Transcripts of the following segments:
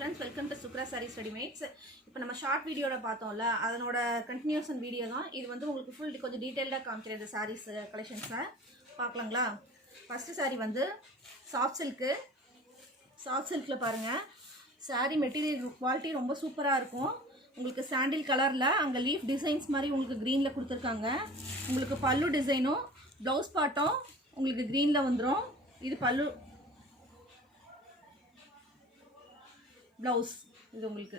friends, welcome to Sukra Sarees Readymades. இப்போ நம்ம short வீடியோல பார்த்தோம்ல, அதனோட கண்டினியூஷன் வீடியோ தான் இது. வந்து உங்களுக்கு ஃபுல் கொஞ்சம் டீடைலா காமிக்கிறேன். இந்த sarees கலெக்ஷன்ஸ்ல பார்க்கலாங்களா? ஃபர்ஸ்ட் saree வந்து சாஃப்ட் சில்க்ல பாருங்க. saree மெட்டீரியல் குவாலிட்டி ரொம்ப சூப்பரா இருக்கும். உங்களுக்கு சாண்டில் கலர்ல அங்க லீஃப் டிசைன்ஸ் மாதிரி உங்களுக்கு greenல கொடுத்திருக்காங்க. உங்களுக்கு பல்லு டிசைனும் ப்ளவுஸ் பார்ட்டும் உங்களுக்கு greenல வந்துரும். இது பல்லு ब्लाउज இது உங்களுக்கு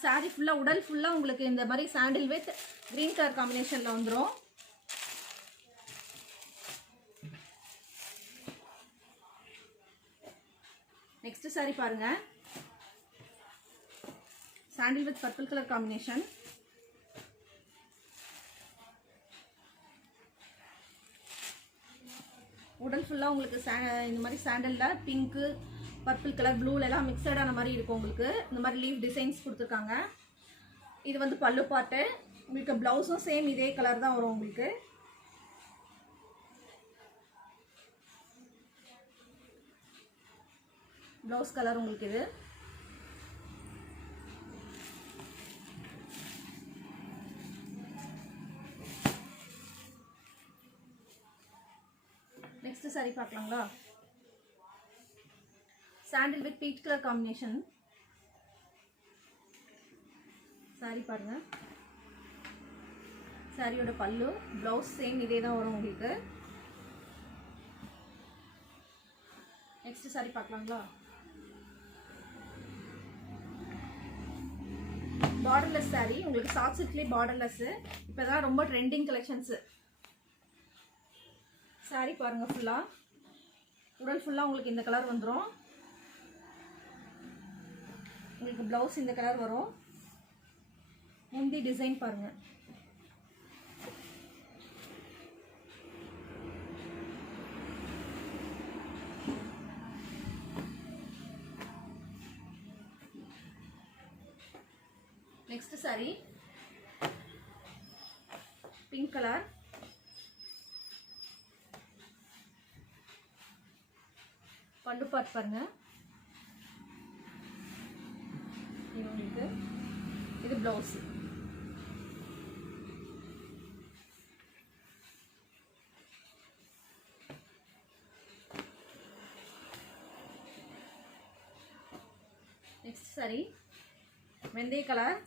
saree ஃபுல்லா உடல் ஃபுல்லா உங்களுக்கு இந்த மாதிரி சாண்டில் வித் green கலர் காம்பினேஷன்ல வந்துரும். நெக்ஸ்ட் saree பாருங்க. சாண்டில் வித் பர்பிள் கலர் காம்பினேஷன். உடல் ஃபுல்லா உங்களுக்கு இந்த மாதிரி சாண்டல்ல பிங்க் பர்பிள் கலர் ப்ளூல எல்லாம் மிக்சட் ஆன மாதிரி இருக்கும். உங்களுக்கு இந்த மாதிரி லீஃப் டிசைன்ஸ் கொடுத்துருக்காங்க. இது வந்து பல்லு பார்ட்டு. உங்களுக்கு ப்ளவுஸும் சேம் இதே கலர் தான் வரும். உங்களுக்கு ப்ளவுஸ் கலர் உங்களுக்கு இது. நெக்ஸ்ட் saree பார்க்கலாங்களா? Sandal with peach colour combination. saree பாருங்க. சாரியோட பல்லு ப்ளவுஸ் சேம் இதே தான் வரும் உங்களுக்கு. நெக்ஸ்ட் saree பார்க்கலாங்களா? Borderless saree. உங்களுக்கு சாஃப்ட் சில்க்லேயே பார்டர்லெஸ். இப்போதான் ரொம்ப ட்ரெண்டிங் கலெக்ஷன்ஸ். saree பாருங்க. ஃபுல்லா உடல் ஃபுல்லா உங்களுக்கு இந்த கலர் வந்துரும். உங்களுக்கு ப்ளவுஸ் இந்த கலர் வரும். முந்தி டிசைன் பாருங்க. Next saree pink colour. பல்லு பார்ட் பாருங்க. இது ப்ளவுஸ். நெக்ஸ்ட் saree வெந்தய கலர்.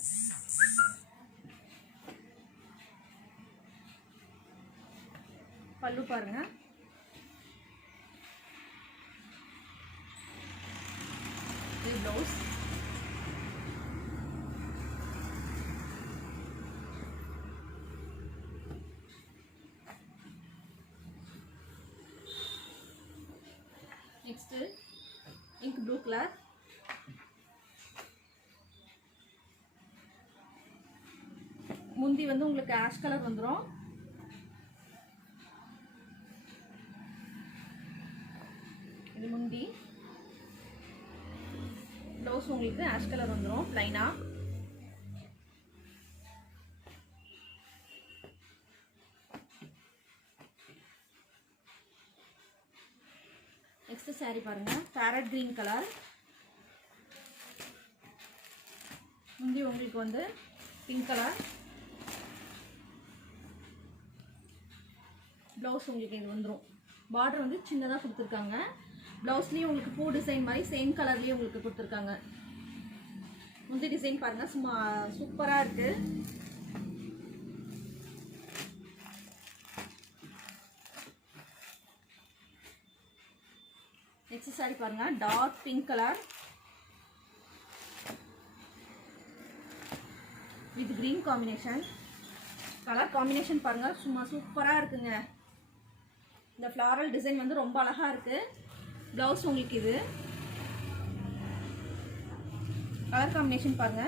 பல்லு பாருங்க. இது blouse. Next ink blue colour. முந்தி வந்து உங்களுக்கு ஆஷ் கலர் வந்துரும். இது முந்தி. ப்ளவுஸ் உங்களுக்கு ஆஷ் கலர் வந்துரும் ப்ளைனா. நெக்ஸ்ட் saree பாருங்க. Farad green colour. முந்தி உங்களுக்கு வந்து பிங்க் கலர். ப்ளவுஸ் உங்களுக்கு இது வந்துடும். பார்டர் வந்து சின்னதாக கொடுத்துருக்காங்க. ப்ளவுஸ்லேயும் உங்களுக்கு பூ டிசைன் மாதிரி சேம் கலர்லேயும் உங்களுக்கு கொடுத்துருக்காங்க. முந்தி டிசைன் பாருங்க. சும்மா சூப்பராக இருக்கு. நெக்ஸ்ட் saree பாருங்க. Dark pink colour with green combination. Colour combination பாருங்க. சும்மா சூப்பரா இருக்குங்க. இந்த ஃப்ளாரல் டிசைன் வந்து ரொம்ப அழகா இருக்கு. ப்ளவுஸ் உங்களுக்கு இது. கலர் காம்பினேஷன் பாருங்க.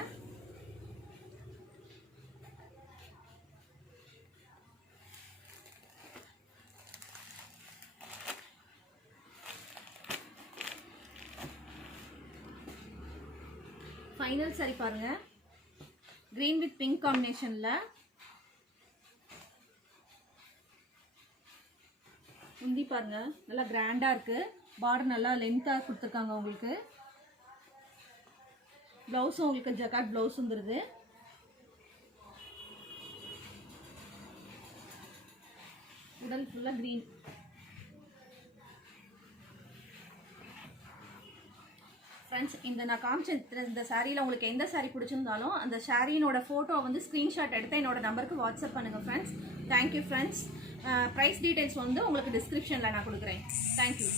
ஃபைனல் saree பாருங்க. green with pink காம்பினேஷன்ல. முந்தி பாருங்க. நல்லா கிராண்டா இருக்கு. பார்டர் நல்லா லென்த்தாக கொடுத்துருக்காங்க உங்களுக்கு. ப்ளவுஸும் உங்களுக்கு ஜக்காட் ப்ளவுஸ் வந்துடுது. உடல் ஃபுல்லாக க்ரீன். ஃப்ரெண்ட்ஸ், நான் காமிச்ச இந்த சாரியில் உங்களுக்கு எந்த சாரீ பிடிச்சிருந்தாலும் அந்த சாரியினோட ஃபோட்டோ வந்து ஸ்க்ரீன்ஷாட் எடுத்து என்னோட நம்பருக்கு வாட்ஸ்அப் பண்ணுங்கள் friends. Thank you friends. Price details வந்து உங்களுக்கு டிஸ்கிரிப்ஷனில் நான் கொடுக்குறேன். தேங்க்யூ.